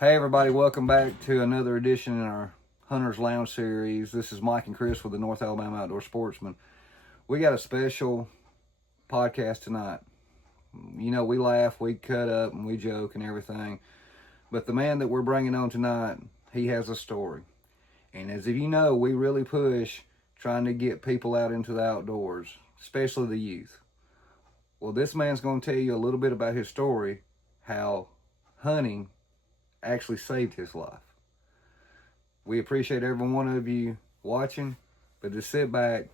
Hey everybody, welcome back to another edition in our Hunter's Lounge series. This is Mike and Chris with the North Alabama Outdoor Sportsman. We got a special podcast tonight. You know, we laugh, we cut up, and we joke and everything. But the man that we're bringing on tonight, he has a story. And as you know, we really push trying to get people out into the outdoors, especially the youth. Well, this man's going to tell you a little bit about his story, how hunting actually saved his life. We appreciate every one of you watching, but just sit back.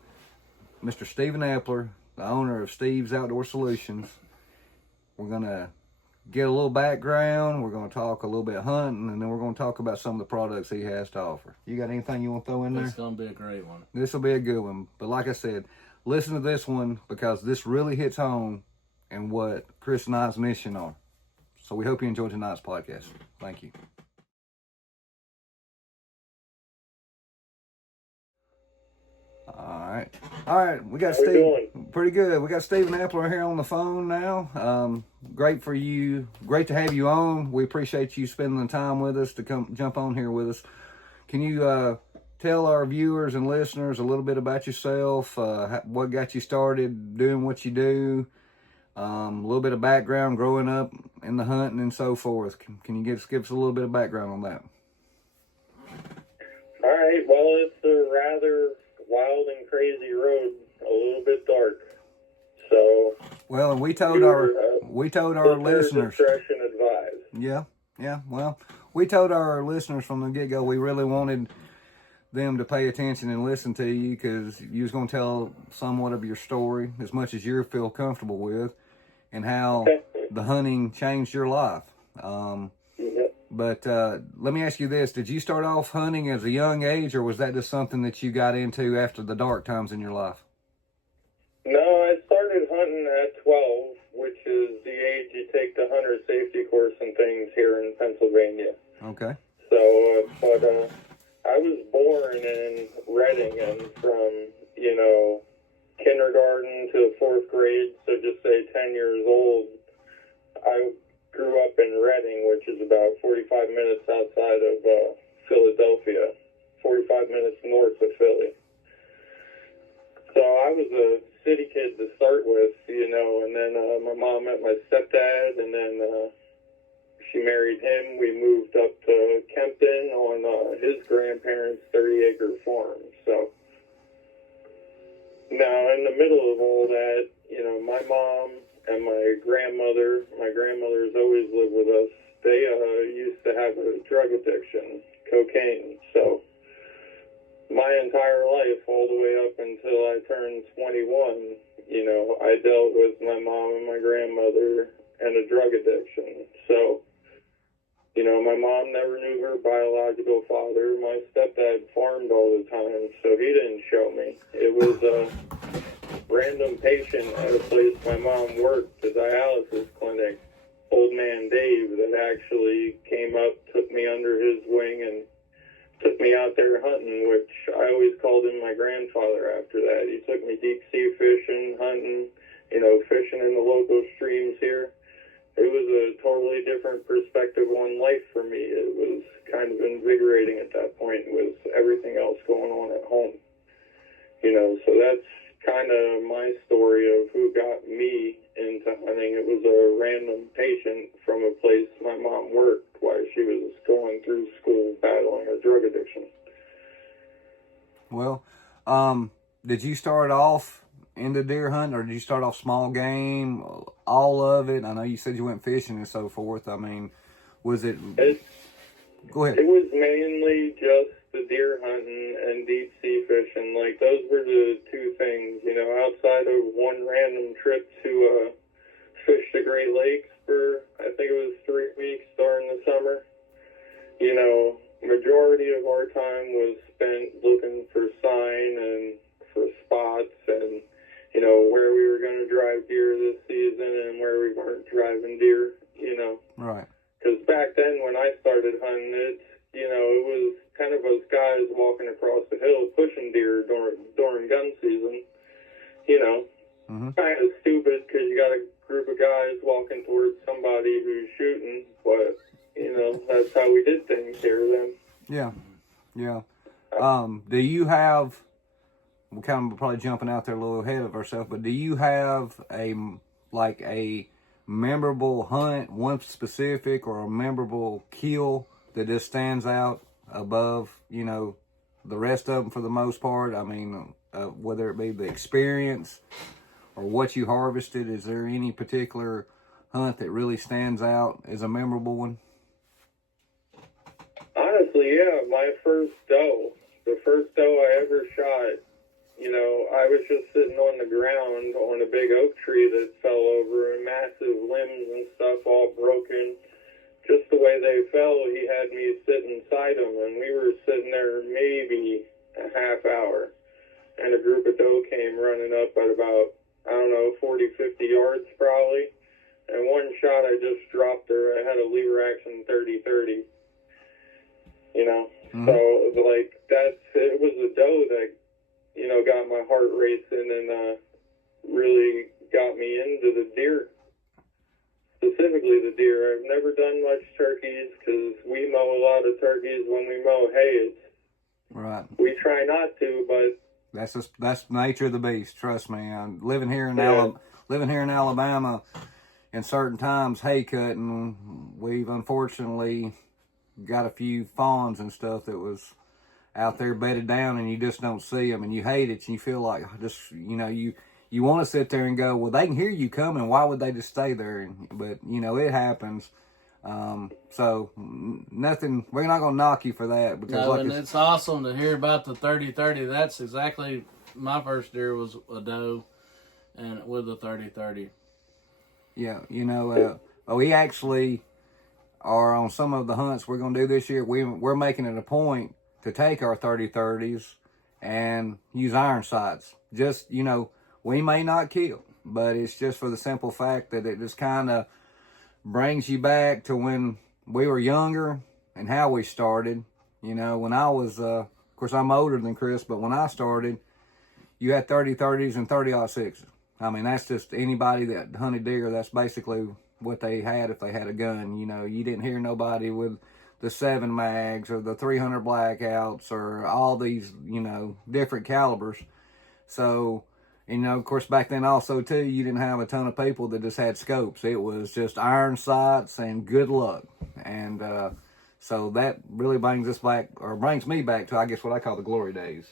Mr. Stephen Eppler, the owner of Steve's Outdoor Solutions. We're going to get a little background, we're going to talk a little bit hunting, and then we're going to talk about some of the products he has to offer. You got anything you want to throw in there? It's going to be a great one. This will be a good one. But like I said, listen to this one because this really hits home and what Chris and I's mission are. So we hope you enjoyed tonight's podcast. Thank you. All right. We got Steve. Pretty good. We got Stephen Eppler here on the phone now. Great for you. Great to have you on. We appreciate you spending the time with us to come jump on here with us. Can you tell our viewers and listeners a little bit about yourself? What got you started doing what you do? A little bit of background growing up in the hunting and so forth. Can you give us a little bit of background on that? All right. Well, it's a rather wild and crazy road, a little bit dark. So. Well, and we told our listeners. Discretion advised. Yeah. Well, we told our listeners from the get-go we really wanted them to pay attention and listen to you because you was going to tell somewhat of your story as much as you feel comfortable with and how the hunting changed your life. But let me ask you this. Did you start off hunting as a young age or was that just something that you got into after the dark times in your life? No, I started hunting at 12, which is the age you take the hunter safety course and things here in Pennsylvania. Okay. So, I was born in Reading, and from, kindergarten to 4th grade, so just say 10 years old, I grew up in Reading, which is about 45 minutes outside of Philadelphia, 45 minutes north of Philly. So I was a city kid to start with, and then my mom met my stepdad, and then she married him. We moved up to Kempton on his grandparents' 30-acre farm. So now, in the middle of all that, my mom and my grandmother's always lived with us. They used to have a drug addiction, cocaine. So my entire life, all the way up until I turned 21, I dealt with my mom and my grandmother and a drug addiction. So, my mom never knew her biological father. My stepdad farmed all the time, so he didn't show me. It was a random patient at a place my mom worked, the dialysis clinic, old man Dave, that actually came up, took me under his wing, and took me out there hunting, which I always called him my grandfather after that. He took me deep sea fishing, hunting, fishing in the local streams here. It was a totally different perspective on life for me. It was kind of invigorating at that point with everything else going on at home. So that's kind of my story of who got me into hunting. It was a random patient from a place my mom worked while she was going through school battling a drug addiction. Well, did you start off into deer hunting, or did you start off small game, all of it? I know you said you went fishing and so forth. I mean, was it... Go ahead. It was mainly just the deer hunting and deep sea fishing. Like, those were the two things, outside of one random trip to fish the Great Lakes for, I think it was 3 weeks during the summer. Majority of our time was spent looking for sign and for spots and where we were going to drive deer this season and where we weren't driving deer, Right. Because back then when I started hunting, it was kind of us guys walking across the hill pushing deer during gun season, Kind of stupid because you got a group of guys walking towards somebody who's shooting, but, that's how we did things here then. Yeah. Yeah. Do you have, we're kind of probably jumping out there a little ahead of ourselves, but do you have a memorable hunt, one specific, or a memorable kill that just stands out above, the rest of them for the most part? I mean, whether it be the experience or what you harvested, is there any particular hunt that really stands out as a memorable one? Honestly, yeah, my first doe, the first doe I ever shot, I was just sitting on the ground on a big oak tree that fell over and massive limbs and stuff all broken. Just the way they fell, he had me sit inside them, and we were sitting there maybe a half hour, and a group of doe came running up at about, 40, 50 yards probably, and one shot I just dropped her. I had a lever action 30-30, Mm-hmm. So, it was a doe that, got my heart racing and really got me into the deer. Specifically the deer. I've never done much turkeys because we mow a lot of turkeys when we mow hay. Right. We try not to, but that's the nature of the beast. Trust me. I'm living here in Alabama. In certain times, hay cutting, we've unfortunately got a few fawns and stuff that was out there bedded down, and you just don't see them, and you hate it, and you feel like you want to sit there and go, well, they can hear you coming. Why would they just stay there? But, it happens. So nothing, we're not going to knock you for that. Because it's awesome to hear about the 30-30. That's exactly, my first deer was a doe and with a 30-30. Yeah, we actually are on some of the hunts we're going to do this year. We're making it a point to take our 30-30s and use iron sights. Just, we may not kill, but it's just for the simple fact that it just kind of brings you back to when we were younger and how we started. When I was, of course, I'm older than Chris, but when I started, you had 30-30s and 30-06s. I mean, that's just anybody that hunted deer, that's basically what they had if they had a gun. You didn't hear nobody with the 7 mags or the 300 blackouts or all these, different calibers. So, of course, back then also, too, you didn't have a ton of people that just had scopes. It was just iron sights and good luck. And so that really brings me back to, I guess, what I call the glory days.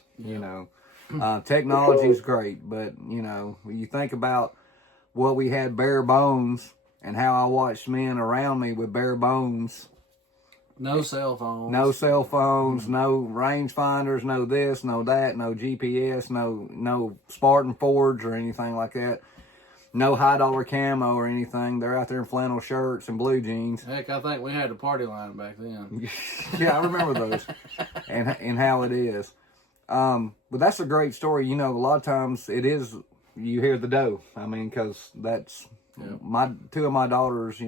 Technology is great, but, when you think about what we had bare bones and how I watched men around me with bare bones. No cell phones. No rangefinders, no this, no that, no GPS, no Spartan Fords or anything like that. No $high camo or anything. They're out there in flannel shirts and blue jeans. Heck, I think we had a party line back then. Yeah, I remember those and how it is. But that's a great story. A lot of times it is, you hear the doe. I mean, because that's two of my daughters,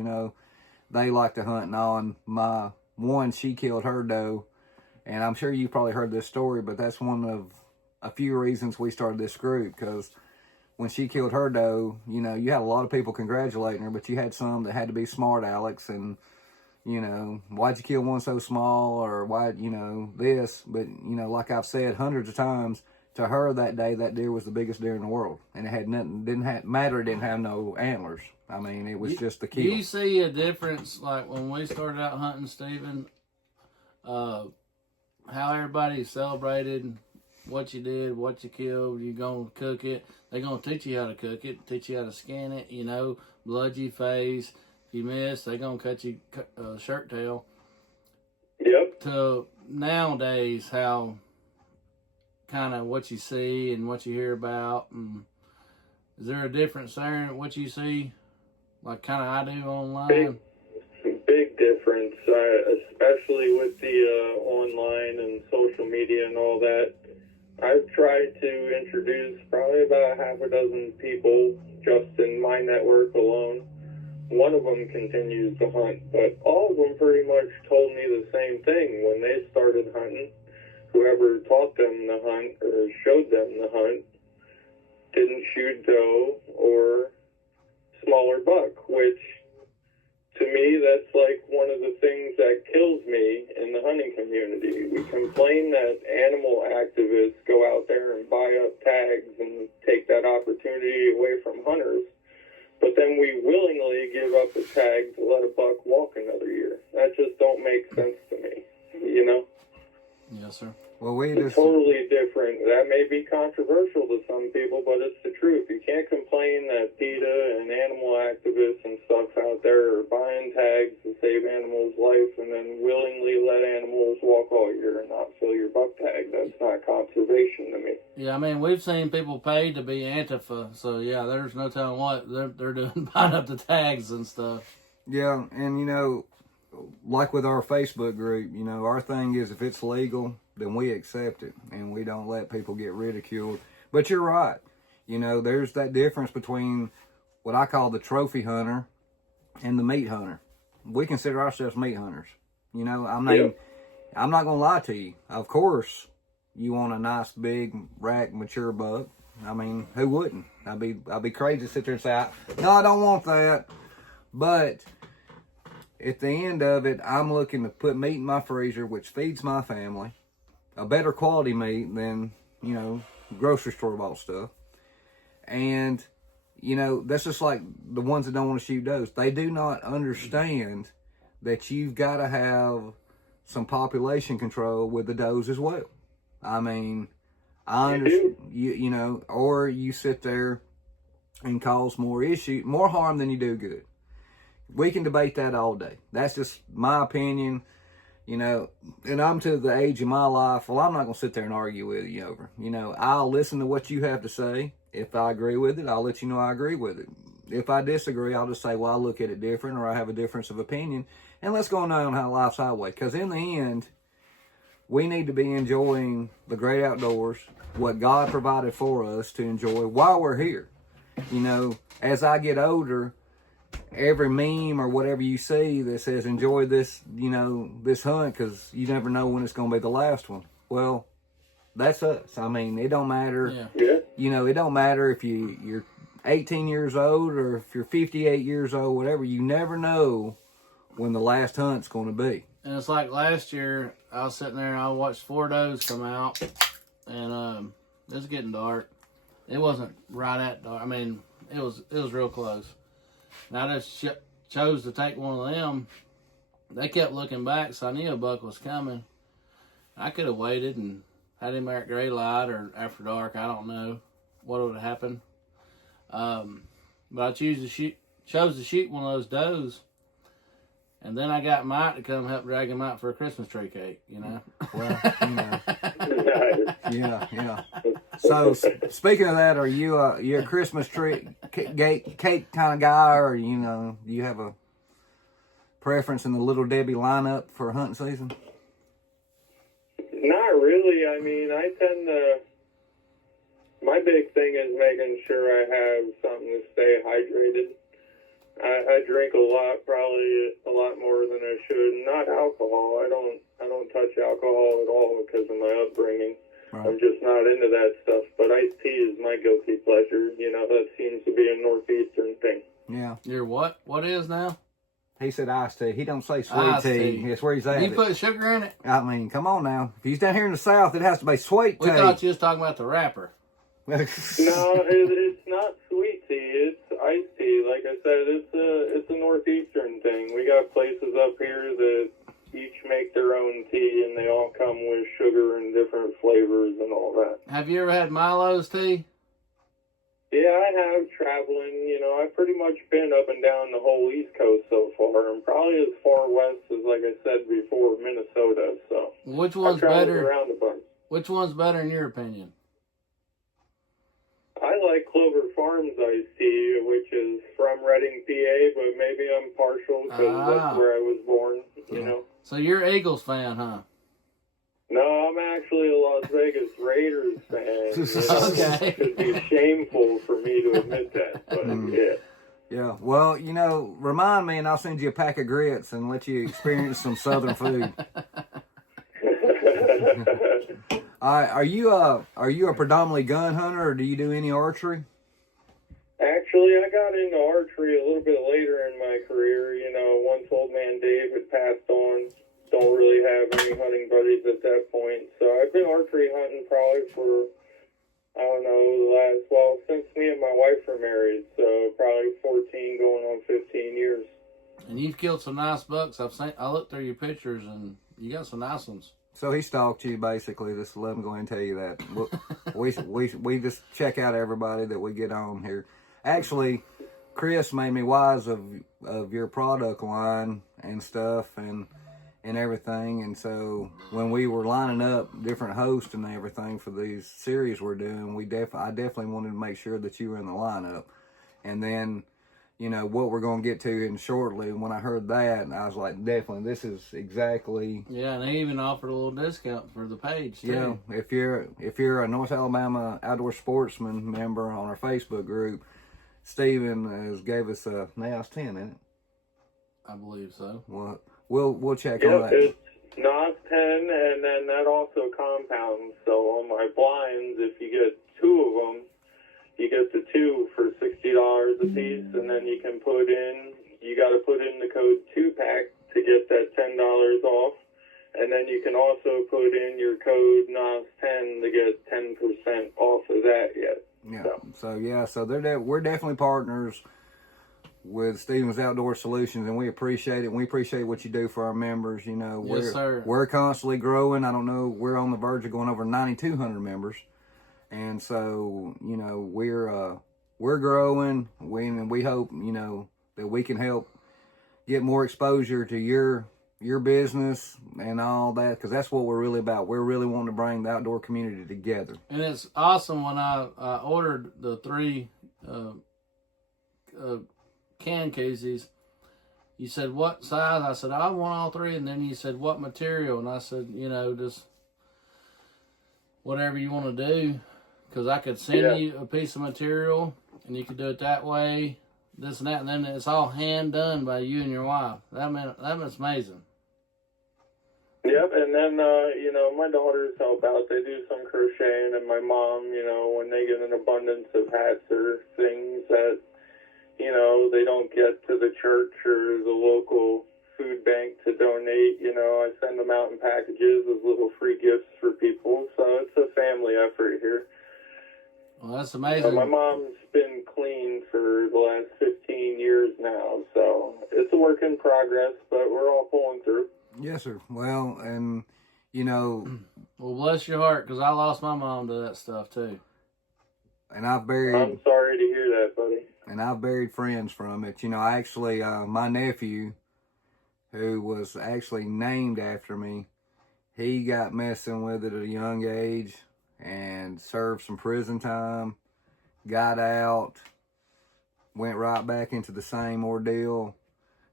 they like to hunt and all. And my one, she killed her doe. And I'm sure you probably heard this story, but that's one of a few reasons we started this group. Because when she killed her doe, you had a lot of people congratulating her, but you had some that had to be smart Alex and, why'd you kill one so small, or why, this. But, like I've said hundreds of times, to her that day, that deer was the biggest deer in the world. And it had nothing, didn't have no antlers. I mean, it was just the kill. You see a difference, like when we started out hunting, Stephen, how everybody celebrated what you did, what you killed, you're going to cook it. They're going to teach you how to cook it, teach you how to skin it, blood your face. If you miss, they're going to cut you shirt tail. Yep. To nowadays, how kind of what you see and what you hear about. And is there a difference there in what you see, like kind of I do online? Big difference, especially with the online and social media and all that. I've tried to introduce probably about half a dozen people just in my network alone. One of them continues to hunt, but all of them pretty much told me the same thing when they started hunting. Whoever taught them to hunt or showed them to hunt didn't shoot doe or smaller buck, which to me, that's like one of the things away from hunters. But then we willingly give up the tag to let a buck walk another year. That just don't make sense to me, you know? Yes, sir. Well, we It's just totally different. That may be controversial to some people, but it's the truth. You can't complain that PETA and animal activists and stuff out there are buying tags to save animals' life and then willingly let animals walk all year and not fill your buck tag. That's not conservation to me. Yeah, I mean, we've seen people paid to be Antifa, so yeah, there's no telling what they're doing, buying up the tags and stuff. yeah, and you know, like with our Facebook group, you know, our thing is if it's legal, then we accept it and we don't let people get ridiculed. But you're right. You know, there's that difference between what I call the trophy hunter and the meat hunter. We consider ourselves meat hunters. You know, I'm not going to lie to you. Of course, you want a nice big rack mature buck. I mean, who wouldn't? I'd be crazy to sit there and say, no, I don't want that. But at the end of it, I'm looking to put meat in my freezer, which feeds my family. A better quality meat than, you know, grocery store bought stuff. And, you know, that's just like the ones that don't want to shoot does. They do not understand that you've got to have some population control with the does as well. I mean, I understand, you know, or you sit there and cause more harm than you do good. We can debate that all day. That's just my opinion. You know, and I'm to the age of my life, well, I'm not going to sit there and argue with you over. You know, I'll listen to what you have to say. If I agree with it, I'll let you know I agree with it. If I disagree, I'll just say, well, I look at it different or I have a difference of opinion. And let's go on how life's highway. Because in the end, we need to be enjoying the great outdoors, what God provided for us to enjoy while we're here. You know, as I get older, every meme or whatever you see that says enjoy this, you know, this hunt because you never know when it's going to be the last one. Well, that's us. I mean, it don't matter. Yeah. You know, it don't matter if you're 18 years old or if you're 58 years old, whatever. You never know when the last hunt's going to be. And it's like last year, I was sitting there and I watched 4 does come out, and it was getting dark. It wasn't right at dark. I mean, it was real close. And I just chose to take one of them. They kept looking back, so I knew a buck was coming. I could have waited and had him there at gray light or after dark. I don't know what would have happened. But I chose to shoot one of those does. And then I got Mike to come help drag him out for a Christmas tree cake, you know? Well, you know. Yeah. So, speaking of that, are you a Christmas tree cake kind of guy, or, you know, do you have a preference in the Little Debbie lineup for hunting season? Not really. I mean, I tend to... My big thing is making sure I have something to stay hydrated. I drink a lot, probably a lot more than I should. Not alcohol. I don't touch alcohol at all because of my upbringing. Right. I'm just not into that stuff. But iced tea is my guilty pleasure. You know, that seems to be a northeastern thing. Yeah. You're what? What is now? He said iced tea. He don't say sweet iced tea. That's where he's at. You put sugar in it? I mean, come on now. If he's down here in the South, it has to be sweet tea. We thought you was talking about the wrapper. No, it's not sweet tea. It's iced tea. Like I said, it's a northeastern thing. We got places up here that each make their own tea, and they all come with sugar and different flavors and all that. Have you ever had Milo's tea? Yeah, I have traveling. You know, I've pretty much been up and down the whole East Coast so far, and probably as far west as, like I said before, Minnesota. So which one's I've traveled better? Around a bunch. Which one's better in your opinion? I like Clover Farms iced tea, which is from Reading, PA, but maybe I'm partial because that's where I was born, you know. So you're an Eagles fan, huh? No, I'm actually a Las Vegas Raiders fan. Okay. It would be shameful for me to admit that, but yeah. Yeah, well, you know, remind me and I'll send you a pack of grits and let you experience some Southern food. Are you a predominantly gun hunter, or do you do any archery? Actually, I got into archery a little bit later in my career. You know, once old man Dave had passed on, don't really have any hunting buddies at that point. So I've been archery hunting probably for I don't know, since me and my wife are married, so probably 14 going on 15 years. And you've killed some nice bucks. I looked through your pictures, and you got some nice ones. So he stalked you, basically. Just let him go ahead and tell you that. We just check out everybody that we get on here. Actually, Chris made me wise of your product line and stuff and everything. And so when we were lining up different hosts and everything for these series we're doing, I definitely wanted to make sure that you were in the lineup. And then, you know, what we're going to get to in shortly, when I heard that, I was like, definitely, this is exactly. Yeah, and they even offered a little discount for the page, too. Yeah, if you're a North Alabama Outdoor Sportsman member on our Facebook group, Steven has gave us a, now it's 10, isn't it? I believe so. Well, we'll check on that. It's NOS 10, and then that also compounds. So on my blinds, if you get two of them, you get the two for $60 a piece, and then you got to put in the code 2-pack to get that $10 off. And then you can also put in your code NOS10 to get 10% off of that yet. Yeah. So we're definitely partners with Stevens Outdoor Solutions, and we appreciate it. We appreciate what you do for our members. You know, Yes, sir. We're constantly growing. I don't know, we're on the verge of going over 9,200 members. And so, you know, we're growing. We hope, you know, that we can help get more exposure to your business and all that, because that's what we're really about. We're really wanting to bring the outdoor community together. And it's awesome when I ordered the 3 can koozies. You said, what size? I said, I want all 3. And then you said, what material? And I said, you know, just whatever you want to do. Because I could send you a piece of material, and you could do it that way, this and that, and then it's all hand done by you and your wife. That was amazing. Yep, and then, you know, my daughters help out. They do some crocheting, and my mom, you know, when they get an abundance of hats or things that, you know, they don't get to the church or the local food bank to donate, you know, I send them out in packages as little free gifts for people. So it's a family effort here. Well, that's amazing. My mom's been clean for the last 15 years now, so it's a work in progress, but we're all pulling through. Yes, sir. Well, and, you know... Well, bless your heart, because I lost my mom to that stuff, too. And I've buried... I'm sorry to hear that, buddy. And I've buried friends from it. You know, I actually, my nephew, who was actually named after me, he got messing with it at a young age and served some prison time, got out, went right back into the same ordeal,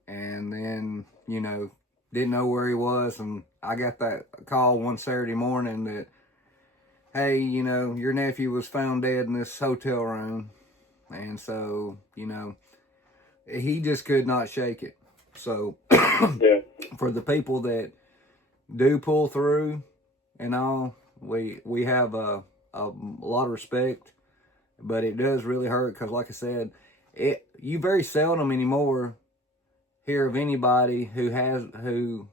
and then, you know, didn't know where he was. And I got that call one Saturday morning that, hey, you know, your nephew was found dead in this hotel room. And so, you know, he just could not shake it. So, for the people that do pull through and all, we have a lot of respect, but it does really hurt because, like I said, you very seldom anymore hear of anybody who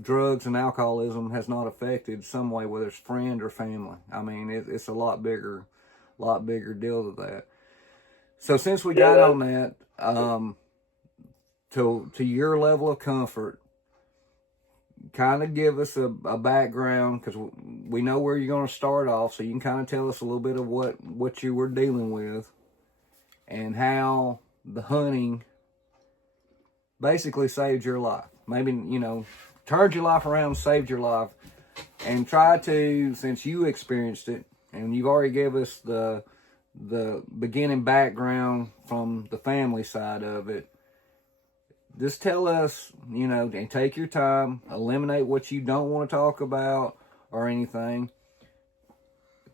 drugs and alcoholism has not affected some way, whether it's friend or family. I mean, it's a lot bigger deal to that. So since we got on that, to your level of comfort, kind of give us a background, because we know where you're going to start off, so you can kind of tell us a little bit of what you were dealing with and how the hunting basically saved your life. Maybe, you know, turned your life around, saved your life, and try to, since you experienced it, and you've already gave us the beginning background from the family side of it, just tell us, you know, and take your time, eliminate what you don't want to talk about or anything.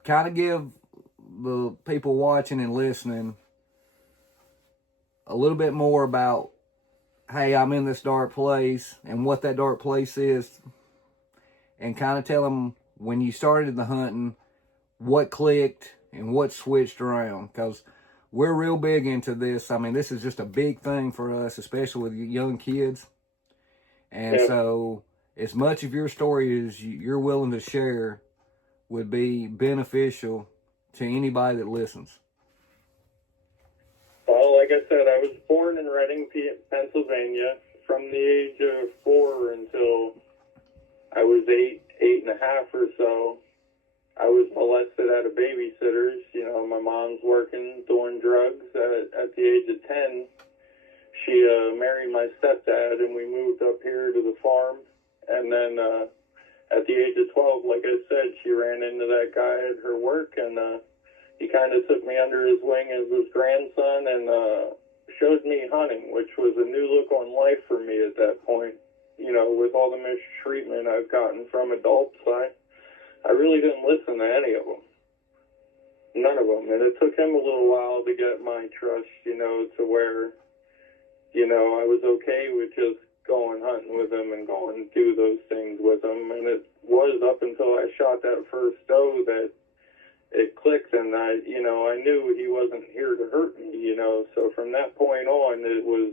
Kind of give the people watching and listening a little bit more about, hey, I'm in this dark place and what that dark place is, and kind of tell them when you started the hunting, what clicked and what switched around, because we're real big into this. I mean, this is just a big thing for us, especially with young kids. And so as much of your story as you're willing to share would be beneficial to anybody that listens? Well, like I said, I was born in Reading, Pennsylvania. From the age of 4 until I was 8.5 or so, I was molested at a babysitter's. You know, my mom's working, doing drugs. At the age of 10, she married my stepdad, and we moved up here to the farm. And then at the age of 12, like I said, she ran into that guy at her work, and he kind of took me under his wing as his grandson and showed me hunting, which was a new look on life for me at that point. You know, with all the mistreatment I've gotten from adults, I really didn't listen to any of them. None of them. And it took him a little while to get my trust, you know, to where, you know, I was okay with just going hunting with him and going and do those things with him. And it was up until I shot that first doe that it clicked, and I knew he wasn't here to hurt me, you know. So from that point on, it was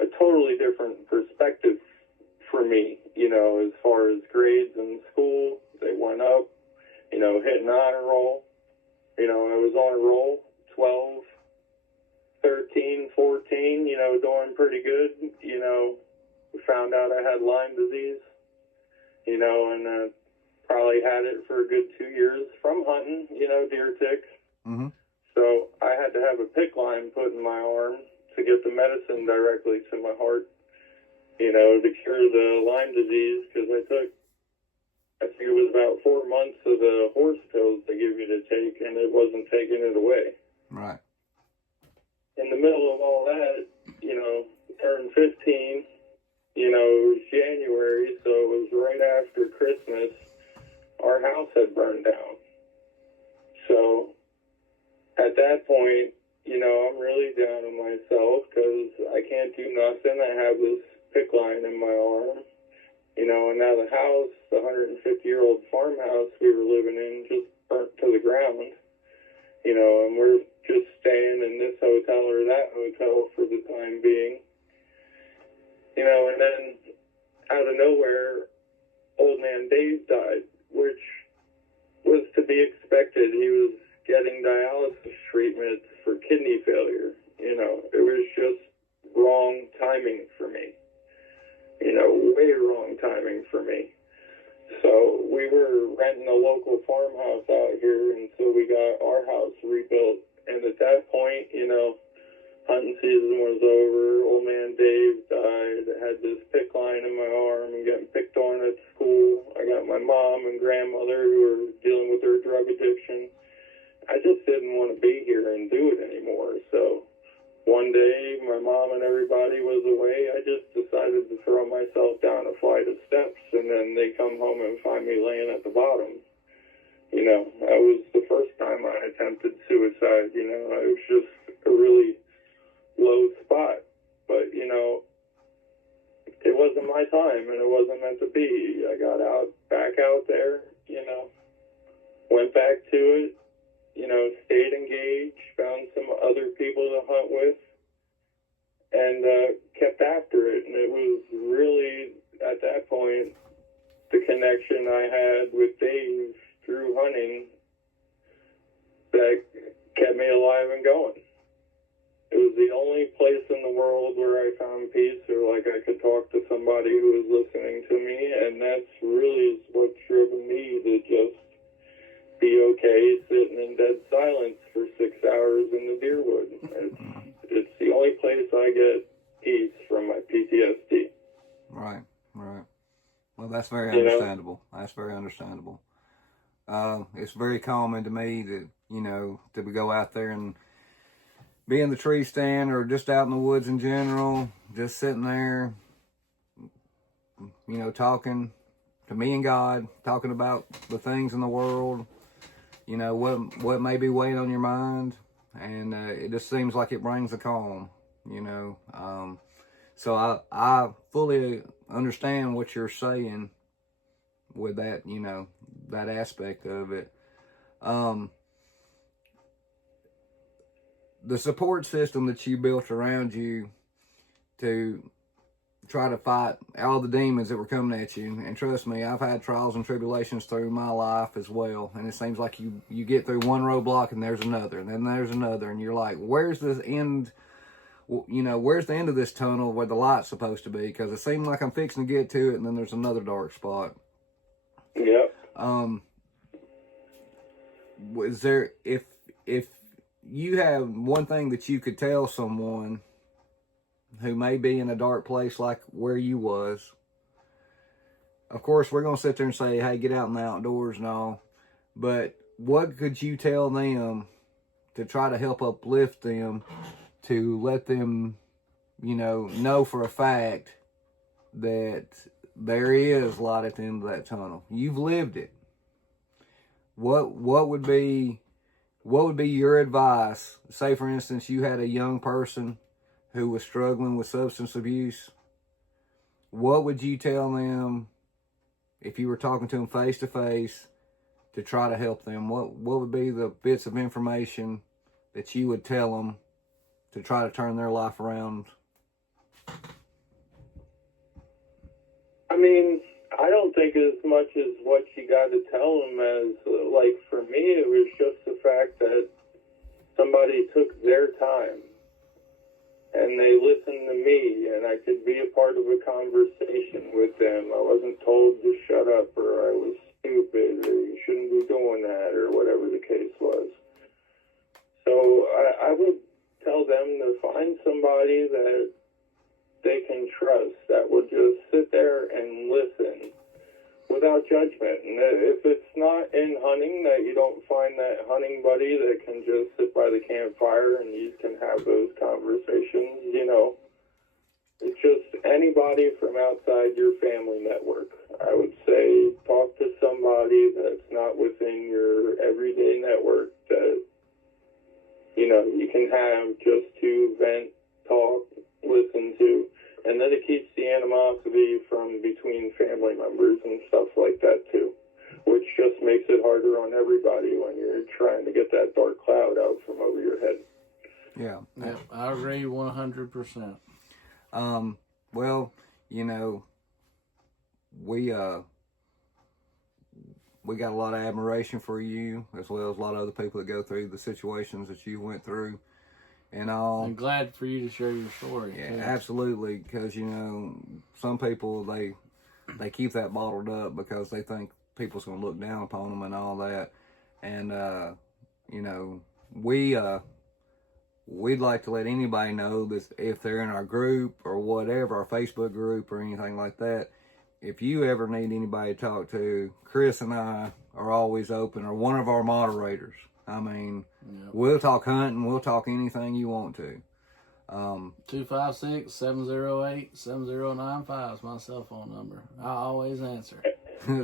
a totally different perspective for me, you know, as far as grades in school. They went up, you know, hitting honor roll. You know, I was on a roll, 12, 13, 14, you know, doing pretty good. You know, found out I had Lyme disease, you know, and probably had it for a good 2 years from hunting, you know, deer ticks. Mm-hmm. So I had to have a PICC line put in my arm to get the medicine directly to my heart, you know, to cure the Lyme disease, because I think it was about 4 months of the horse pills they give you to take, and it wasn't taking it away. Right. In the middle of all that, you know, turned 15, you know, it was January, so it was right after Christmas. Our house had burned down. So at that point, you know, I'm really down on myself because I can't do nothing. I have this PICC line in my arm, you know, and now the house, the 150-year-old farmhouse we were living in, just burnt to the ground, you know, and we're just staying in this hotel or that hotel for the time being, you know. And then out of nowhere, old man Dave died, which was to be expected. He was getting dialysis treatment for kidney failure. You know, it was just wrong timing for me. You know, way wrong timing for me. So we were renting a local farmhouse out here until we got our house rebuilt. And at that point, you know, hunting season was over. Old man Dave died. I had this PICC line in my arm and getting picked on at school. I got my mom and grandmother who were dealing with their drug addiction. I just didn't want to be here and do it anymore. So one day, my mom and everybody was away. I just decided to throw myself down a flight of steps, and then they come home and find me laying at the bottom. You know, that was the first time I attempted suicide. You know, it was just a really low spot. But, you know, it wasn't my time, and it wasn't meant to be. I got back out there, you know, went back to it, you know, stayed engaged, found some other people to hunt with, and kept after it. And it was really, at that point, the connection I had with Dave through hunting that kept me alive and going. It was the only place in the world where I found peace, or like I could talk to somebody who was listening to me, and that's really what drove me to just be okay sitting in dead silence for 6 hours in the deer wood. It's the only place I get peace from my PTSD. Right, right. Well, that's very understandable. That's very understandable. It's very common to me that, you know, to go out there and be in the tree stand or just out in the woods in general, just sitting there, you know, talking to me and God, talking about the things in the world, you know, what may be weighing on your mind, and it just seems like it brings a calm, you know. So I fully understand what you're saying with that, you know, that aspect of it. The support system that you built around you to try to fight all the demons that were coming at you. And trust me, I've had trials and tribulations through my life as well. And it seems like you get through one roadblock and there's another, and then there's another, and you're like, where's this end? Where's the end of this tunnel where the light's supposed to be? Because it seems like I'm fixing to get to it, and then there's another dark spot. Yep. Was there, if you have one thing that you could tell someone who may be in a dark place like where you was, of course we're going to sit there and say, hey, get out in the outdoors and all, but what could you tell them to try to help uplift them, to let them, know for a fact that there is light at the end of that tunnel? You've lived it. What would be your advice? Say, for instance, you had a young person who was struggling with substance abuse. What would you tell them if you were talking to them face to face to try to help them? What would be the bits of information that you would tell them to try to turn their life around? I mean, I don't think as much as what you got to tell them as, like, for me, it was just the fact that somebody took their time and they listened to me, and I could be a part of a conversation with them. I wasn't told to shut up, or I was stupid, or you shouldn't be doing that, or whatever the case was. So I would tell them to find somebody that they can trust, that would just sit there and listen without judgment. And if it's not in hunting, that you don't find that hunting buddy that can just sit by the campfire and you can have those conversations, it's just anybody from outside your family network. I would say talk to somebody that's not within your everyday network that, you can have just to vent, talk, listen to. And then it keeps the animosity from between family members and stuff like that too, which just makes it harder on everybody when you're trying to get that dark cloud out from over your head. Yeah. I agree 100%. Well, we got a lot of admiration for you, as well as a lot of other people that go through the situations that you went through and all. I'm glad for you to share your story. Yeah, too. absolutely, because, some people, they keep that bottled up because they think people's going to look down upon them and all that. And, we'd like to let anybody know that if they're in our group or whatever, our Facebook group or anything like that, if you ever need anybody to talk to, Chris and I are always open, or one of our moderators. I mean, We'll talk hunting, we'll talk anything you want to. 256-708-7095 is my cell phone number. I always answer.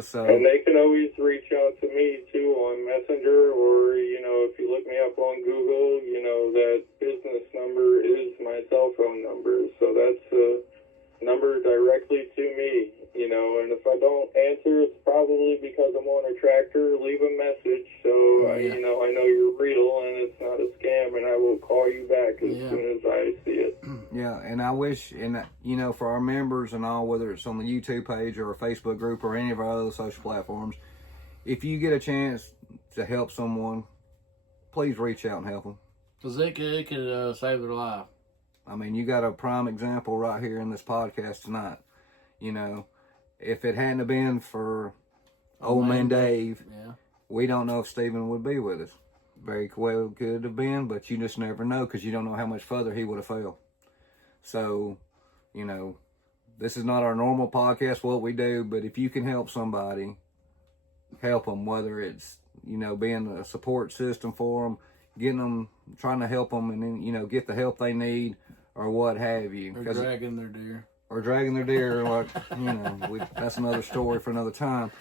So, and they can always reach out to me too on Messenger, or if you look me up on Google, that business number is my cell phone number. So that's a number directly to me. And if I don't answer, it's probably because I'm on a tractor. Leave a message so I know you're real and it's not a scam, and I will call you back as soon as I see it. Yeah, and I wish, for our members and all, whether it's on the YouTube page or a Facebook group or any of our other social platforms, if you get a chance to help someone, please reach out and help them. Because it could save their life. I mean, you got a prime example right here in this podcast tonight. If it hadn't have been for old man Dave, we don't know if Stephen would be with us. Very well could have been, but you just never know because you don't know how much further he would have fell. So, this is not our normal podcast, what we do, but if you can help somebody, help them, whether it's, being a support system for them, trying to help them and then, get the help they need or what have you. Or dragging their deer. That's another story for another time.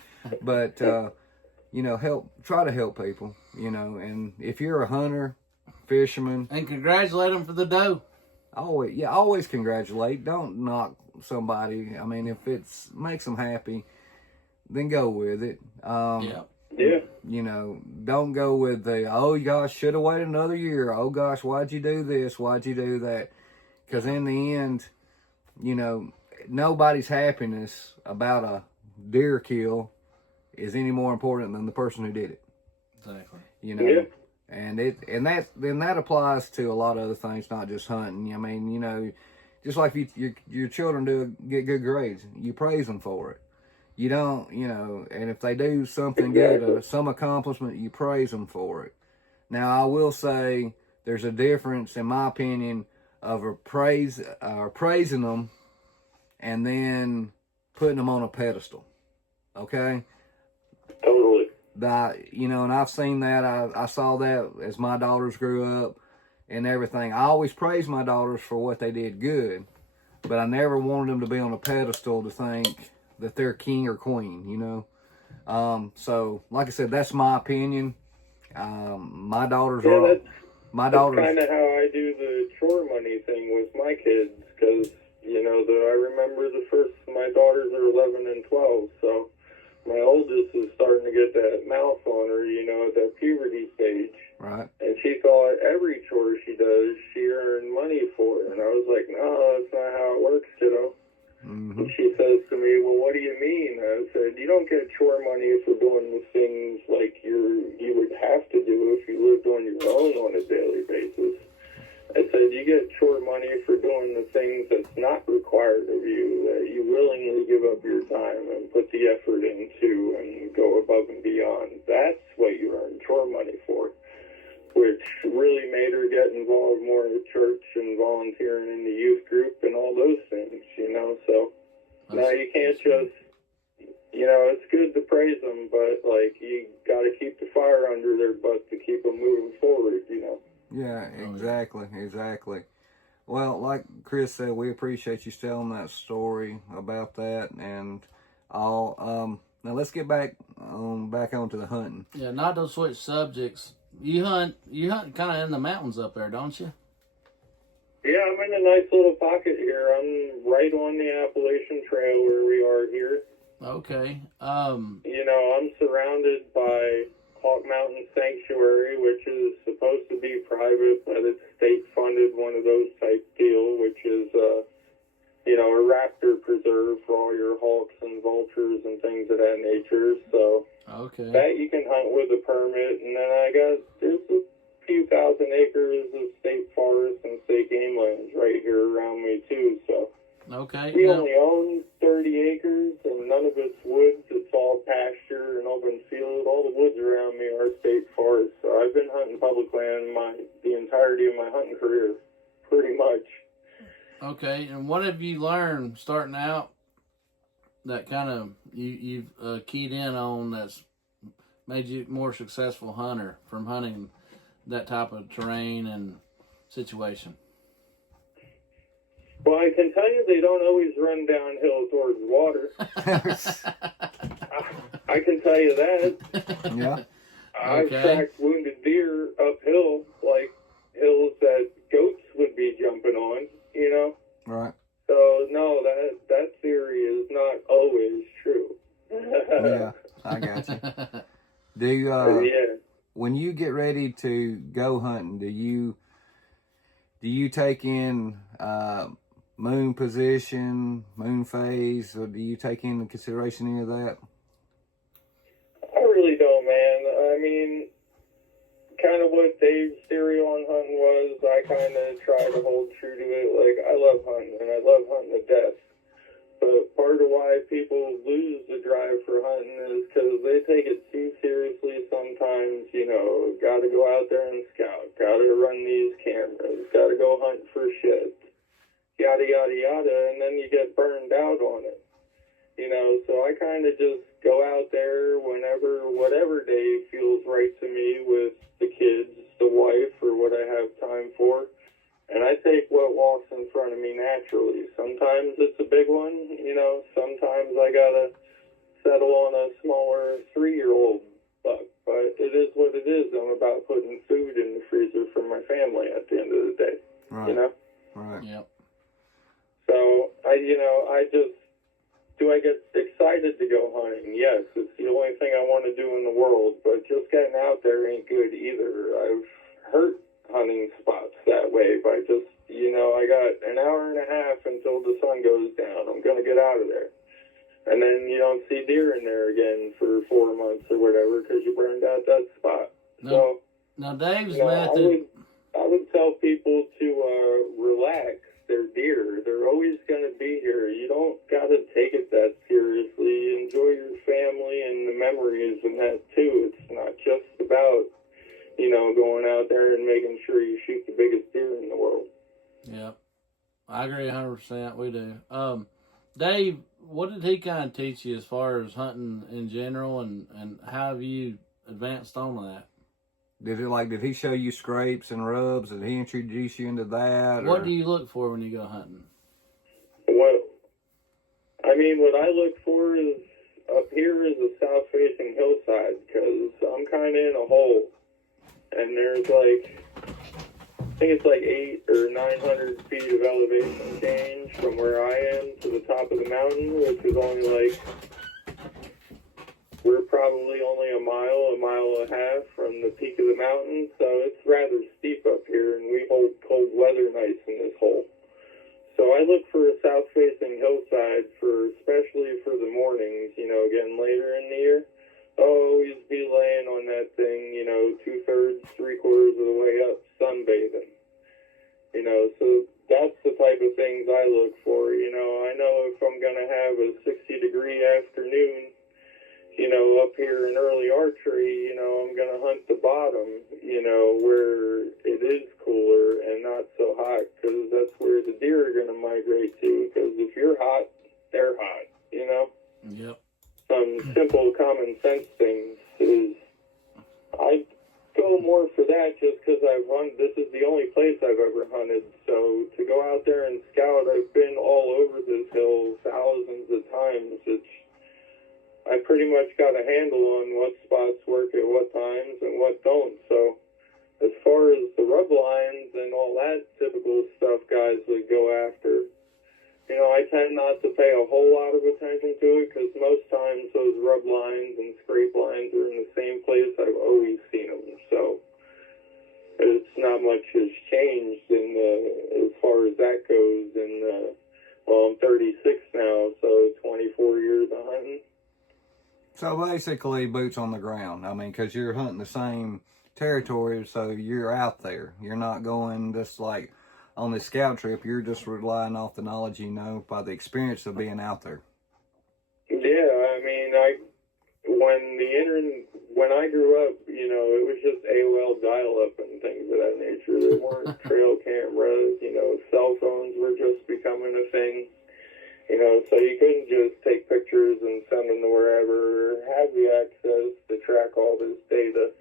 But, try to help people, and if you're a hunter, fisherman. And congratulate them for the doe. Always congratulate. Don't knock somebody. I mean, if it makes them happy, then go with it. Don't go with the, oh gosh, should have waited another year. Oh gosh, why'd you do this? Why'd you do that? Because in the end, nobody's happiness about a deer kill is any more important than the person who did it. Exactly. You know, Yeah. and that applies to a lot of other things, not just hunting. I mean, you know, just like your children get good grades, you praise them for it. You don't, you know, and if they do something good, some accomplishment, you praise them for it. Now, I will say there's a difference, in my opinion, of praising them and then putting them on a pedestal. Okay? Totally. You know, and I've seen that. I saw that as my daughters grew up and everything. I always praised my daughters for what they did good, but I never wanted them to be on a pedestal to think that they're king or queen, you know? So, like I said, that's my opinion. My daughters That's daughters. kind of how I do the chore money thing with my kids, because, you know, I remember my daughters are 11 and 12, so my oldest is starting to get that mouth on her, you know, at that puberty stage. Right. And she thought every chore she does, she earned money for it. And I was like, no, that's not how it works, kiddo. Mm-hmm. And she says to me, well, what do you mean? I said, you don't get chore money for doing the things like you would have to do if you lived on your own on a daily basis. I said, you get chore money for doing the things that's not required of you, that you willingly give up your time and put the effort into and go above and beyond. That's what you earn chore money for, which really made her get involved more in the church and volunteering in the youth group and all those things, you know. So now you can't just, you know, it's good to praise them, but, like, you got to keep the fire under their butt to keep them moving forward, you know. Yeah, exactly. Well, like Chris said, we appreciate you telling that story about that, and now let's get back onto the hunting. Yeah, not to switch subjects. You hunt kind of in the mountains up there, don't you? Yeah, I'm in a nice little pocket here. I'm right on the Appalachian Trail where we are here. Okay. You know, I'm surrounded by Hawk Mountain Sanctuary, which is supposed to be private, but it's state-funded, one of those type deal, which is, you know, a raptor preserve for all your hawks and vultures and things of that nature. So okay. that you can hunt with a permit. And then there's a few thousand acres of state forest and state game lands right here around me, too. So okay. we only own 30 acres, and none of it's woods. It's all pasture and open field. All the woods around me are state forest. So I've been hunting public land the entirety of my hunting career, pretty much. Okay, and what have you learned starting out that kind of you've keyed in on that's made you a more successful hunter from hunting that type of terrain and situation? Well, I can tell you they don't always run downhill towards water. I can tell you that. Yeah. I've tracked wounded deer uphill, like hills that goats would be jumping on, you know? Right. So, no, that theory is not always true. Yeah, I got you. When you get ready to go hunting, do you take in moon position, moon phase, or do you take into consideration any of that? I really don't, man. I mean, kind of what Dave's theory on hunting was, I kind of try to hold true to it. Like, I love hunting, and I love hunting to death. But part of why people lose the drive for hunting is because they take it too seriously sometimes. You know, got to go out there and scout, got to run these cameras, got to go hunt for shit, yada, yada, yada, and then you get burned out on it. You know, so I kind of just go out there whatever day feels right to me with the kids, the wife, or what I have time for. And I take what walks in front of me naturally. Sometimes it's a big one, you know. Sometimes I got to settle on a smaller 3-year-old buck. But it is what it is. I'm about putting food in the freezer for my family at the end of the day. Right. You know? Right. Yep. So, do I get excited to go hunting? Yes, it's the only thing I want to do in the world. But just getting out there ain't good either. I've hurt hunting spots that way by just I got an hour and a half until the sun goes down. I'm going to get out of there. And then you don't see deer in there again for 4 months or whatever because you burned out that spot. Now Dave's method. I would tell people to relax. They're deer. They're always going to be here. You don't got to take it that seriously. Enjoy your family and the memories and that too. It's not just about, going out there and making sure you shoot the biggest deer in the world. Yeah, I agree 100%. We do. Dave, what did he kind of teach you as far as hunting in general, and how have you advanced on that? Did he show you scrapes and rubs? Did he introduce you into that? What do you look for when you go hunting? What I look for is up here is a south-facing hillside because I'm kind of in a hole, and there's I think it's 800 or 900 feet of elevation change from where I am to the top of the mountain, which is only we're probably only a mile and a half from the peak of the mountain, so it's rather steep up here, and we hold cold weather nights in this hole. So I look for a south-facing hillside especially for the mornings, getting later in the year. I'll always be laying on that thing, 2/3, 3/4 of the way up, sunbathing. So that's the type of things I look for. I know if I'm going to have a 60-degree afternoon, up here in early archery, I'm going to hunt the bottom, where it is cooler and not so hot, because that's where the deer are going to migrate to, because if you're hot, they're hot, Yep. Some simple common sense things is, I go more for that just because this is the only place I've ever hunted, so to go out there and scout, I've been all over this hill thousands of times. I pretty much got a handle on what spots work at what times and what don't. So as far as the rub lines and all that typical stuff guys would go after, I tend not to pay a whole lot of attention to it because most times those rub lines and scrape lines are in the same place I've always seen them. So it's not much has changed as far as that goes. I'm 36 now, so 24 years of hunting. So basically, boots on the ground. Because you're hunting the same territory, so you're out there. You're not going just on this scout trip. You're just relying off the knowledge by the experience of being out there. Yeah, when I grew up, it was just AOL dial-up and things of that nature. There weren't trail cameras. Cell phones were just becoming a thing. So you couldn't just take pictures and send them to wherever, or have the access to track all this data.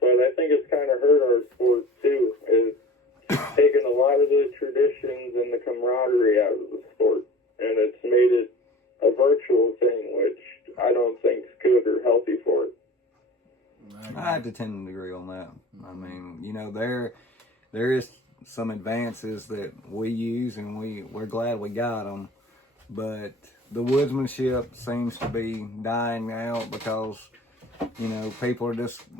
But I think it's kind of hurt our sport, too. It's taken a lot of the traditions and the camaraderie out of the sport, and it's made it a virtual thing, which I don't think is good or healthy for it. I have to tend to agree on that. There is some advances that we use, and we're glad we got them. But the woodsmanship seems to be dying out because, people are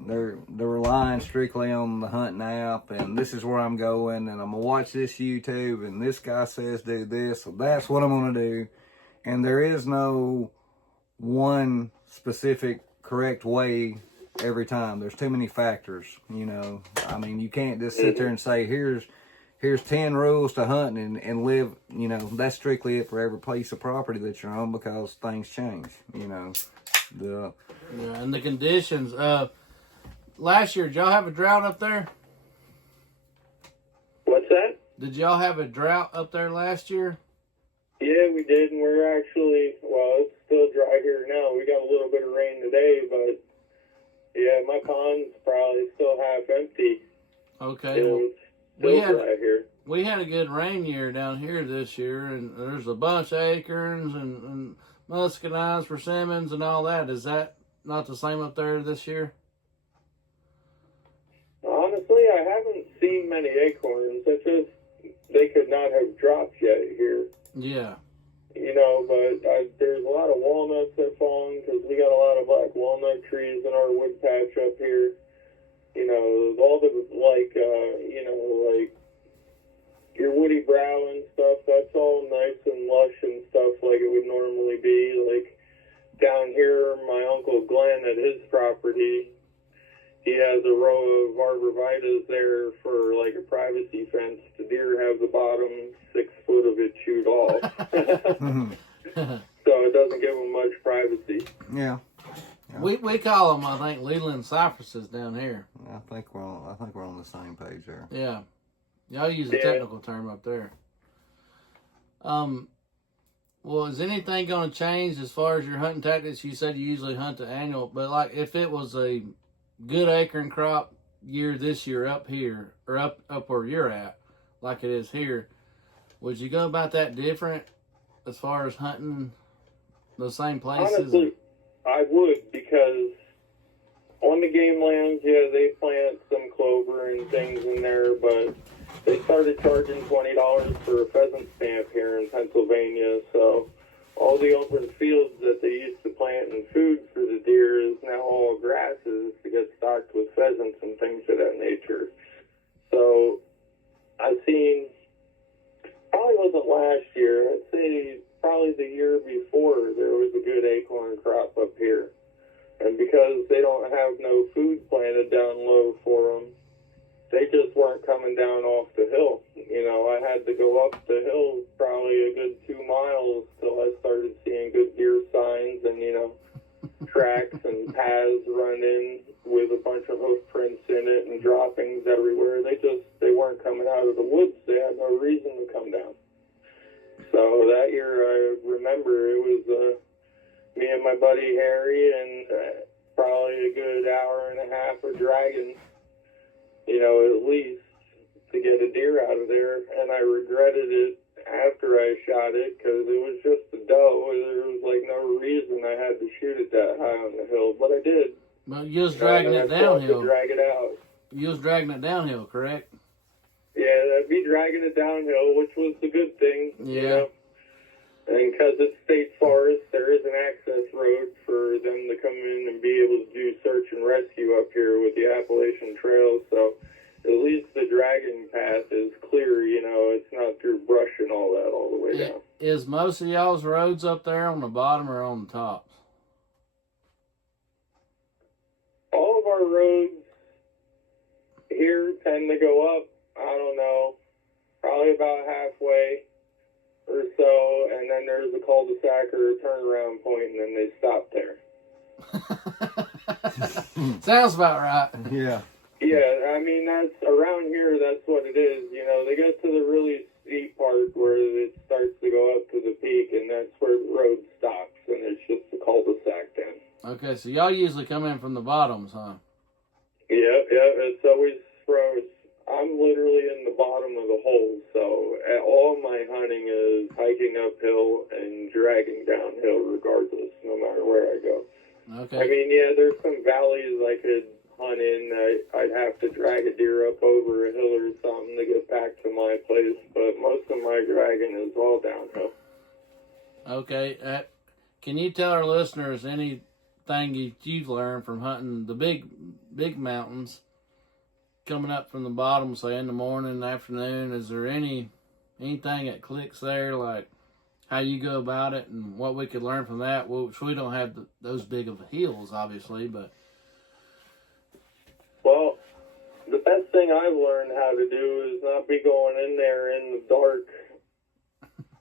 they're relying strictly on the hunting app, and this is where I'm going, and I'm going to watch this YouTube, and this guy says do this, so that's what I'm going to do. And there is no one specific correct way every time. There's too many factors, you can't just sit there and say, here's 10 rules to hunting and live, that's strictly it for every piece of property that you're on because things change, Yeah, and the conditions. Last year, did y'all have a drought up there? What's that? Did y'all have a drought up there last year? Yeah, we did, and we're actually, it's still dry here now. We got a little bit of rain today, but yeah, my pond's probably still half empty. Okay. Here. We had a good rain year down here this year, and there's a bunch of acorns and muscadines, persimmons, and all that. Is that not the same up there this year? Honestly, I haven't seen many acorns. They could not have dropped yet here. Yeah. But there's a lot of walnuts that fallen because we got a lot of black walnut trees in our wood patch up here. All the your woody brow and stuff, that's all nice and lush and stuff like it would normally be. Like down here, my Uncle Glenn at his property, he has a row of arborvitaes there for like a privacy fence. The deer have the bottom 6 foot of it chewed off. So it doesn't give them much privacy. Yeah. We call them, I think, Leland cypresses down here. I think we're on the same page there. Yeah. Y'all use a technical term up there. Well, is anything going to change as far as your hunting tactics? You said you usually hunt the annual, but like if it was a good acorn crop year this year up here, or up where you're at, like it is here, would you go about that different as far as hunting the same places? Honestly, I would, because on the game lands, yeah, they plant some clover and things in there, but they started charging $20 for a pheasant stamp here in Pennsylvania, so all the open fields that they used to plant and food for the deer is now all grasses to get stocked with pheasants and things of that nature. So I've seen, probably wasn't last year, I'd say probably the year before, there was a good acorn crop up here. And because they don't have no food planted down low for them, they just weren't coming down off the hill. You know, I had to go up the hill probably a good 2 miles till I started seeing good deer signs and, you know, tracks and paths running with a bunch of hoof prints in it and droppings everywhere. They weren't coming out of the woods. They had no reason to come down. So that year I remember it was me and my buddy Harry and probably a good hour and a half of dragging, you know, at least to get a deer out of there. And I regretted it after I shot it because it was just a doe. There was like no reason I had to shoot it that high on the hill, but I did. Well, you was dragging it downhill. Drag it out. You was dragging it downhill, correct? Yeah, I'd be dragging it downhill, which was the good thing. Yeah. You know? And because it's state forest, there is an access road for them to come in and be able to do search and rescue up here with the Appalachian Trail. So at least the dragging path is clear, you know, it's not through brush and all that all the way down. Is most of y'all's roads up there on the bottom or on the top? All of our roads here tend to go up, I don't know, probably about halfway or so, and then there's a cul-de-sac or a turnaround point, and then they stop there. Sounds about right. Yeah. Yeah, I mean, that's around here, that's what it is. You know, they get to the really steep part where it starts to go up to the peak, and that's where the road stops, and it's just a cul-de-sac then. Okay, so y'all usually come in from the bottoms, huh? Yeah, it's always from, I'm literally in the bottom of the hole, so all my hunting is hiking uphill and dragging downhill regardless, no matter where I go. Okay. I mean, yeah, there's some valleys I could hunt in. I'd have to drag a deer up over a hill or something to get back to my place, but most of my dragging is all downhill. Okay. Can you tell our listeners anything you've learned from hunting the big mountains, coming up from the bottom, say in the morning, afternoon? Is there anything that clicks there, like how you go about it and what we could learn from that? Which we don't have those big of hills, obviously, but. Well, the best thing I've learned how to do is not be going in there in the dark,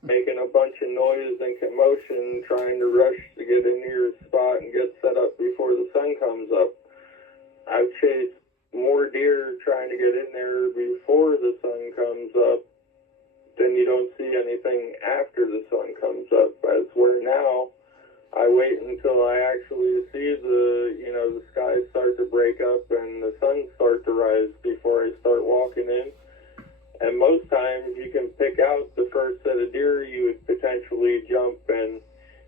making a bunch of noise and commotion, trying to rush to get into your spot and get set up before the sun comes up. I've chased more deer trying to get in there before the sun comes up than you don't see anything after the sun comes up. That's where now I wait until I actually see the skies start to break up and the sun start to rise before I start walking in. And most times you can pick out the first set of deer you would potentially jump, and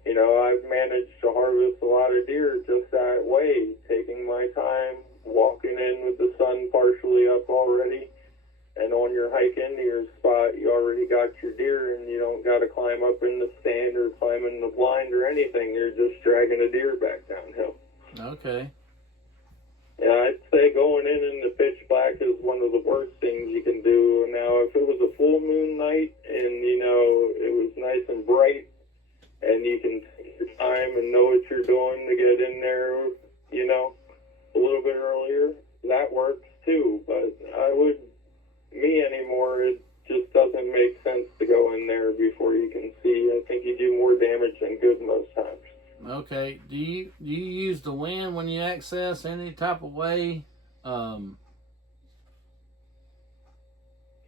you know, I've managed to harvest a lot of deer just that way, taking my time, walking in with the sun partially up already, and on your hike into your spot, you already got your deer, and you don't got to climb up in the stand or climb in the blind or anything. You're just dragging a deer back downhill. Okay. Yeah, I'd say going in the pitch black is one of the worst things you can do. Now, if it was a full moon night and, it was nice and bright and you can take your time and know what you're doing to get in there, a little bit earlier, that works too. But me anymore, it just doesn't make sense to go in there before you can see. I think you do more damage than good most times. Okay. Do you use the wind when you access any type of way? Well,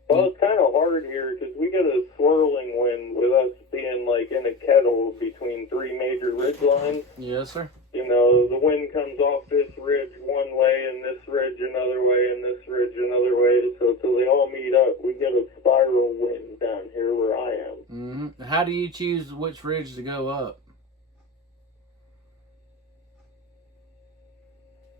it's kind of hard here because we get a swirling wind with us being like in a kettle between three major ridge lines. Yes, sir. The wind comes off this ridge one way and this ridge another way and this ridge another way. So till they all meet up, we get a spiral wind down here where I am. Mm-hmm. How do you choose which ridge to go up?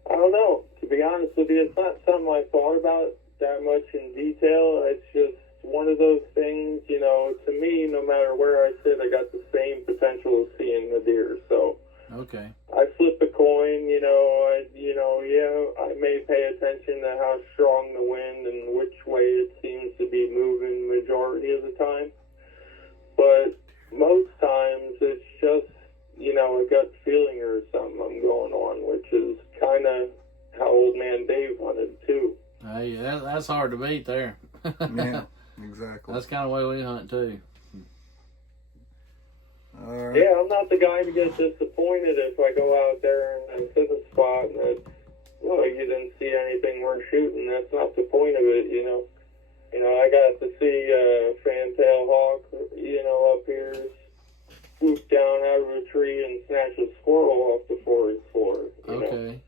I don't know. To be honest with you, it's not something I thought about that much in detail. It's just one of those things, to me, no matter where I sit, I got the same potential of seeing the deer. So Okay. I flip a coin, I may pay attention to how strong the wind and which way it seems to be moving majority of the time. But most times it's just, a gut feeling or something I'm going on, which is kind of how old man Dave hunted too. Hey, that's hard to beat there. Yeah, exactly. That's kind of the way we hunt too. All right. Yeah, I'm not the guy to get disappointed if I go out there and sit a spot and it's, you didn't see anything worth shooting. That's not the point of it, I got to see fantail hawk, up here swoop down out of a tree and snatch a squirrel off the forest floor. Okay.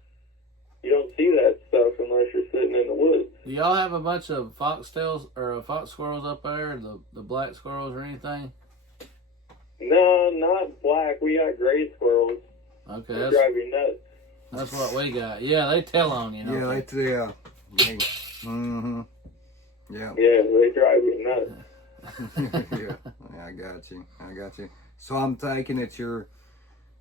You don't see that stuff unless you're sitting in the woods. Do y'all have a bunch of foxtails or fox squirrels up there, the black squirrels or anything? No, not black. We got gray squirrels. Okay, They drive you nuts. that's what we got. Yeah, they tell on you. Yeah, mm-hmm. Yeah. Yeah, they drive you nuts. Yeah, I got you. So I'm taking it you're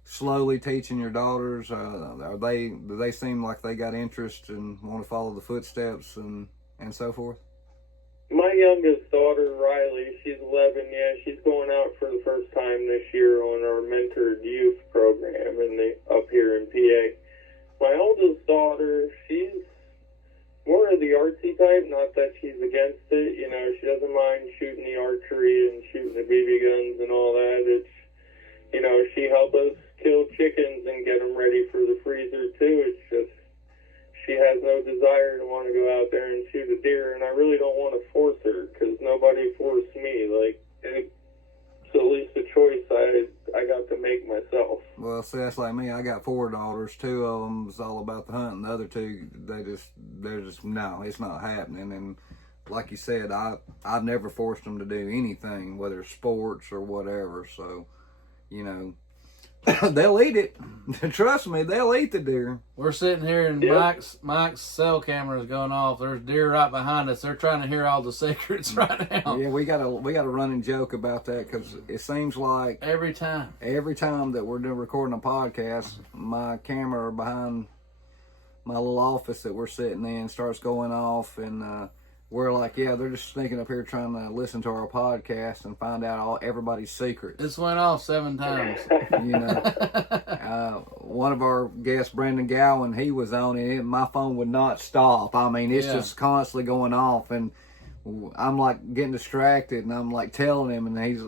slowly teaching your daughters. Do they seem like they got interest and want to follow the footsteps and so forth? My youngest daughter, Riley, she's 11. Yeah, she's going out for the first time this year on our mentored youth program up here in PA. My oldest daughter, she's more of the artsy type. Not that she's against it. She doesn't mind shooting the archery and shooting the BB guns and all that. It's, she helped us kill chickens and get them ready for the freezer too. It's just she has no desire to want to go out there and shoot a deer, and I really don't want to force her because nobody forced me. It's at least a choice I got to make myself. Well, see, that's like me. I got 4 daughters. 2 of them is all about the hunting. The other 2, they're just no, it's not happening. And like you said, I've never forced them to do anything, whether it's sports or whatever. So, they'll eat it. Trust me, they'll eat the deer. We're sitting here and Mike's cell camera is going off. There's deer right behind us. They're trying to hear all the secrets right now. Yeah, we got a running joke about that because it seems like every time that we're doing recording a podcast, my camera behind my little office that we're sitting in starts going off, and we're like, yeah, they're just sneaking up here trying to listen to our podcast and find out everybody's secrets. This went off 7 times. One of our guests, Brandon Gowan, he was on it. My phone would not stop. I mean, it's just constantly going off, and I'm like getting distracted, and I'm like telling him, and he's,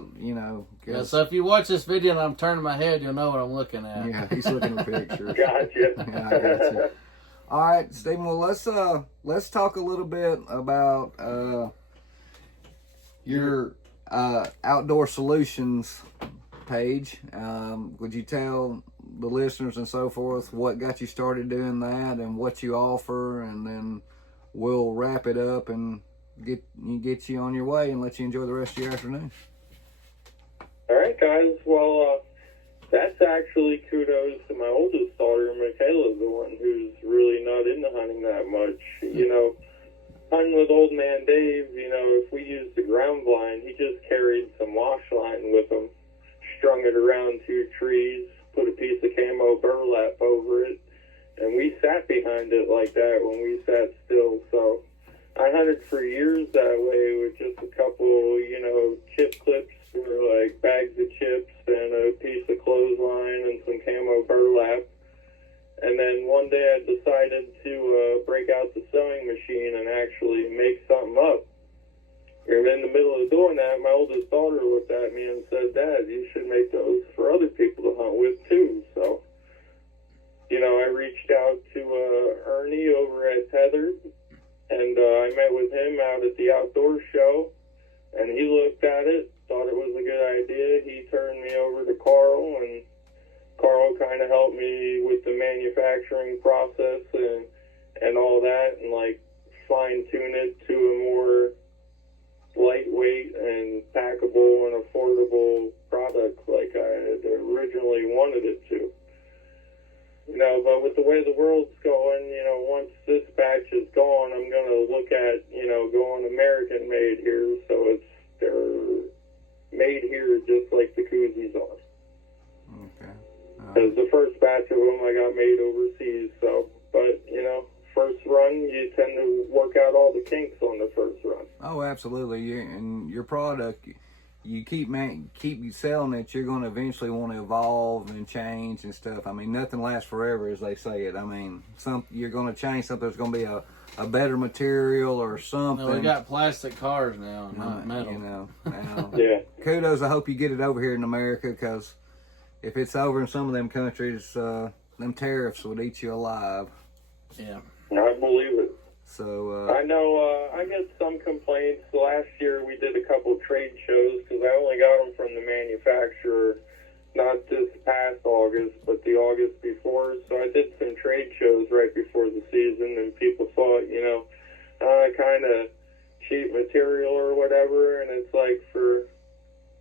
Yeah, so if you watch this video and I'm turning my head, you'll know what I'm looking at. Yeah, he's looking at pictures. Gotcha. Yeah, I got you. All right, Stephen. Well, let's talk a little bit about your Outdoor Solutions page. Would you tell the listeners and so forth what got you started doing that and what you offer, and then we'll wrap it up and get you on your way and let you enjoy the rest of your afternoon. All right, guys. Well, that's actually kudos to my oldest daughter, Michaela, the one who's really not into hunting that much. Hunting with old man Dave, if we used the ground blind, he just carried some wash line with him, strung it around 2 trees, put a piece of camo burlap over it, And we sat behind it like that when we sat still. So I hunted for years that way with just a couple, chip clips for like bags of chips and a piece of clothesline and some camo burlap. And then one day I decided to break out the sewing machine and actually make something up. And in the middle of doing that, my oldest daughter looked at me and said, "Dad, you should make those for other people to hunt with too." So, I reached out to Ernie over at Tethered, and I met with him out at the outdoor show, and he looked at it, thought it was a good idea. He turned me over to Carl, and Carl kind of helped me with the manufacturing process and all that, and like fine-tune it to a more lightweight and packable and affordable product like I had originally wanted it to. But with the way the world's going, once this batch is gone, I'm going to look at, going American made here, so they're made here just like the koozies are. Okay. Because the first batch of them I got made overseas, so, but, first run, you tend to work out all the kinks on the first run. Oh, absolutely. And your product, you keep selling it, you're going to eventually want to evolve and change and stuff. I mean, nothing lasts forever, as they say it. I mean, you're going to change something. There's going to be a better material or something. No, we got plastic cars now, not metal. Now, Yeah. Kudos. I hope you get it over here in America, because if it's over in some of them countries, them tariffs would eat you alive. Yeah. I believe it. So I know I get some complaints. Last year we did a couple trade shows because I only got them from the manufacturer, not this past August, but the August before. So I did some trade shows right before the season, and people thought, kind of cheap material or whatever, and it's like for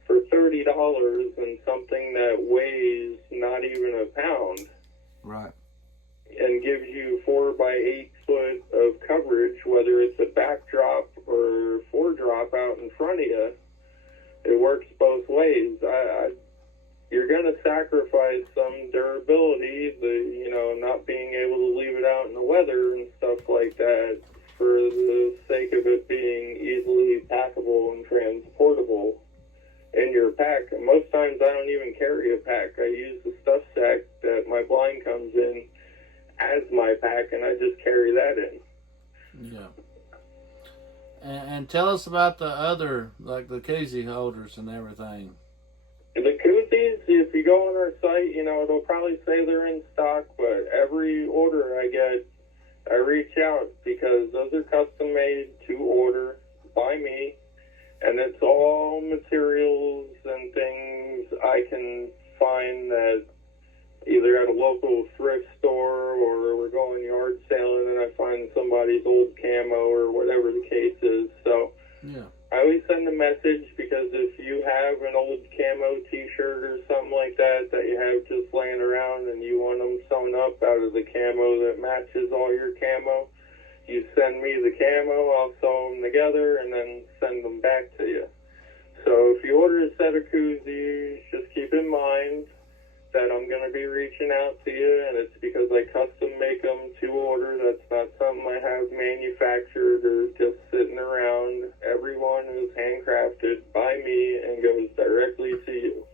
$30 and something that weighs not even a pound. right. And gives you 4 by 8 foot of coverage, whether it's a backdrop or foredrop out in front of you. It works both ways. You're going to sacrifice some durability, not being able to leave it out in the weather and stuff like that, for the sake of it being easily packable and transportable in your pack. And most times I don't even carry a pack. I use the stuff sack that my blind comes in as my pack, and I just carry that in. Yeah. And tell us about the other, like the koozie holders and everything. The koozies, if you go on our site, it'll probably say they're in stock, but every order I get, I reach out, because those are custom made to order by me, and it's all materials and things I can find that either at a local thrift store or we're going yard sailing and I find somebody's old camo or whatever the case is. So Yeah. I always send a message, because if you have an old camo t-shirt or something like that you have just laying around and you want them sewn up out of the camo that matches all your camo, you send me the camo, I'll sew them together and then send them back to you. So if you order a set of koozies, just keep in mind that I'm going to be reaching out to you, and it's because I custom make them to order. That's not something I have manufactured or just sitting around. Everyone is handcrafted by me and goes directly to you.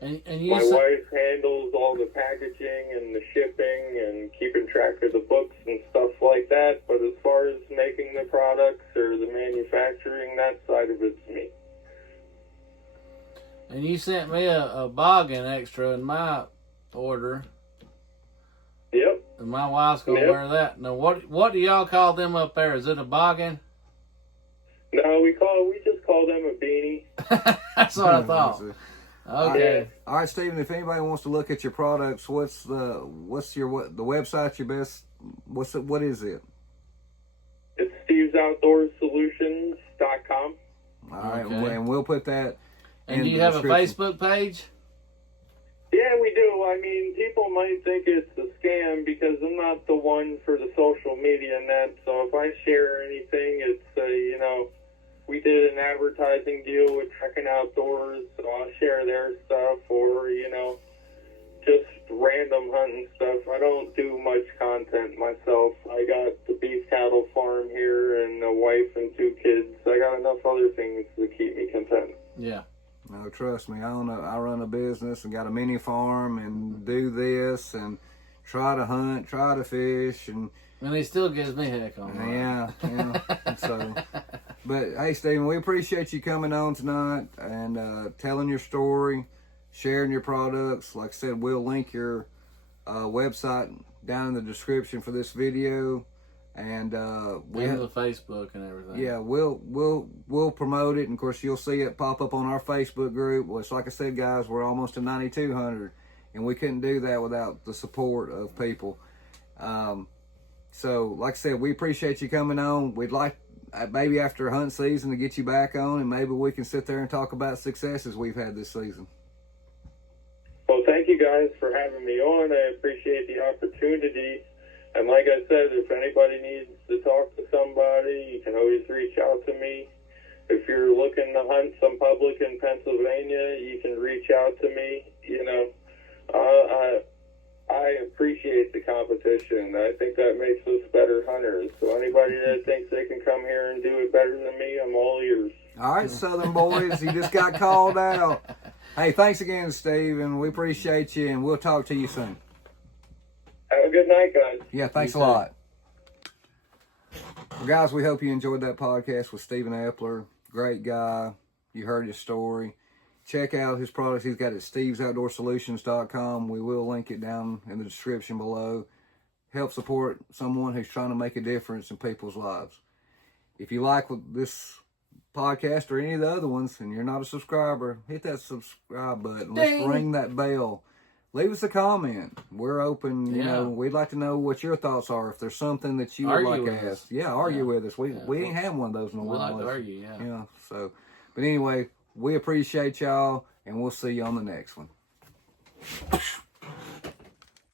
And you My wife handles all the packaging and the shipping and keeping track of the books and stuff like that, but as far as making the products or the manufacturing, that side of it's me. And you sent me a boggin extra in my order. Yep. And my wife's going to Yep. wear that. Now, what do y'all call them up there? Is it a boggin? No, we just call them a beanie. That's what I thought. Okay. All right, Stephen. If anybody wants to look at your products, what's the website? Your best. What is it? It's stevesoutdoorsolutions.com. All right, Okay. and we'll put that. And in do you the have a description. Facebook page? Yeah, we do. I mean, people might think it's a scam because I'm not the one for the social media and that. So if I share anything, it's, we did an advertising deal with Trekking Outdoors, so I'll share their stuff, or, just random hunting stuff. I don't do much content myself. I got the beef cattle farm here and a wife and 2 kids. I got enough other things to keep me content. Yeah. No, trust me, I run a business and got a mini farm and do this and try to hunt, try to fish, and he still gives me heck on that. Yeah. So, but hey, Stephen, we appreciate you coming on tonight and telling your story, sharing your products. Like I said, we'll link your website down in the description for this video, and we have the Facebook and everything. Yeah, we'll promote it, and of course you'll see it pop up on our Facebook group. Which, like I said, guys, we're almost to 9,200, and we couldn't do that without the support of people. So, like I said, we appreciate you coming on. We'd like, maybe after hunt season, to get you back on, and maybe we can sit there and talk about successes we've had this season. Well, thank you guys for having me on. I appreciate the opportunity. And like I said, if anybody needs to talk to somebody, you can always reach out to me. If you're looking to hunt some public in Pennsylvania, you can reach out to me. You know, I appreciate the competition. I think that makes us better hunters. So anybody that thinks they can come here and do it better than me, I'm all ears. All right, Southern boys, you just got called out. Hey, thanks again, Steve, and we appreciate you, and we'll talk to you soon. Have a good night, guys. Yeah, thanks a lot. Well, guys, we hope you enjoyed that podcast with Stephen Eppler. Great guy. You heard his story. Check out his products he's got at stevesoutdoorsolutions.com. We will link it down in the description below. Help support someone who's trying to make a difference in people's lives. If you like this podcast or any of the other ones and you're not a subscriber, hit that subscribe button. Let's ring that bell. Leave us a comment. We're open. You know, we'd like to know what your thoughts are. If there's something that you would like to ask. Yeah, argue with us. We ain't had one of those in a while. We like to argue, Yeah, so, but anyway, we appreciate y'all, and we'll see you on the next one.